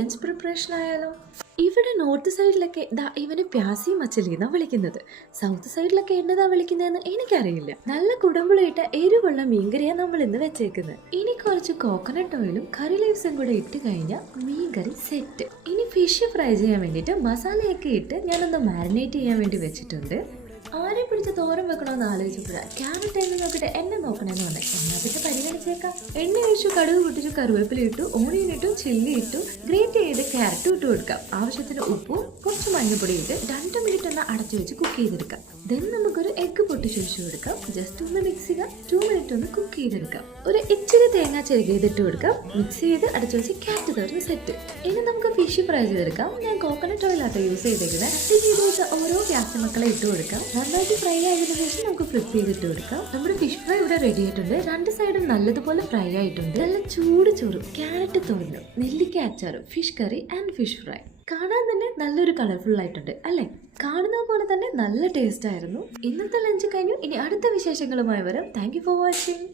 Lunch preparation ആയാലോ? ഇവിടെ north സൈഡിലൊക്കെ ദാ ഇവന് പ്യാസി മച്ചലി എന്നാ വിളിക്കുന്നത്. സൗത്ത് സൈഡിലൊക്കെ എന്നതാ വിളിക്കുന്നതെന്ന് എനിക്കറിയില്ല. നല്ല കുടമ്പുളിയിട്ട എരിവുള്ള മീൻകറിയാ നമ്മൾ ഇന്ന് വെച്ചേക്കുന്നത്. ഇനി കുറച്ച് കോക്കനട്ട് ഓയിലും കറി ലീവ്സും കൂടെ ഇട്ട് കഴിഞ്ഞാൽ മീൻകറി സെറ്റ്. ഇനി ഫിഷ് ഫ്രൈ ചെയ്യാൻ വേണ്ടിയിട്ട് മസാലയൊക്കെ ഇട്ട് ഞാനൊന്ന് മാരിനേറ്റ് ചെയ്യാൻ വേണ്ടി വെച്ചിട്ടുണ്ട്. ആരെ പിടിച്ച് തോരൻ വെക്കണമെന്ന് ആലോചിച്ചപ്പോഴാണ് ക്യാരറ്റ് എന്ന് നോക്കിയിട്ട് എന്നെ നോക്കണമെന്ന് പറഞ്ഞത്. എന്നാ പിന്നെ പരിഗണിച്ചേക്കാം. എണ്ണ ഒഴിച്ചു, കടുക് പൊട്ടിച്ചു, കറിവേപ്പില ഇട്ടു, ഓണിയൻ ഇട്ടു, ചില്ലി ഇട്ടു, ഗ്രേറ്റ് ചെയ്ത് ക്യാരറ്റ് ഇട്ട് കൊടുക്കാം. ആവശ്യത്തിന് ഉപ്പും കുറച്ച് മഞ്ഞൾപ്പൊടി ഇട്ട് 2 മിനിറ്റ് ഒന്ന് അടച്ചു വെച്ച് കുക്ക് ചെയ്തെടുക്കാം. ദെൻ നമുക്കൊരു എഗ്ഗ് പൊട്ടിച്ചൊഴിച്ചു കൊടുക്കാം. ജസ്റ്റ് ഒന്ന് മിക്സ് ചെയ്യുക. 2 മിനിറ്റ് ഒന്ന് കുക്ക് ചെയ്തെടുക്കാം. ഒരു ഇച്ചിരി തേങ്ങ ചെറുകിയിട്ട് കൊടുക്കാം. മിക്സ് ചെയ്ത് അടച്ചു വെച്ച് ക്യാരറ്റ് തോരൻ സെറ്റ്. ഇനി നമുക്ക് ഫിഷ് ഫ്രൈ ചെയ്തെടുക്കാം. ഞാൻ കോക്കനട്ട് ഓയിലാട്ടോ യൂസ് ചെയ്തേക്കുന്നത്. ചെയ്ത് വെച്ച ഓരോ പ്യാസിമക്കളെ ഇട്ട് കൊടുക്കാം. നന്നായിട്ട് ഫ്രൈ ആയതിനു ശേഷം നമുക്ക് ഫ്ലിപ്പ് ചെയ്തിട്ട് കൊടുക്കാം. നമ്മുടെ ഫിഷ് ഫ്രൈ ഇവിടെ റെഡി ആയിട്ടുണ്ട്. 2 സൈഡും നല്ലതുപോലെ ഫ്രൈ ആയിട്ടുണ്ട്. നല്ല ചൂട് ചോറും ക്യാരറ്റ് തോരനും നെല്ലിക്ക അച്ചാറും fish curry and fish fry. കാണാൻ തന്നെ നല്ലൊരു കളർഫുൾ ആയിട്ടുണ്ട് അല്ലേ? കാണുന്നത് പോലെ തന്നെ നല്ല ടേസ്റ്റ് ആയിരുന്നു. ഇന്നത്തെ ലഞ്ച് കഴിഞ്ഞു. ഇനി അടുത്ത വിശേഷങ്ങളുമായി വരാം. Thank you for watching.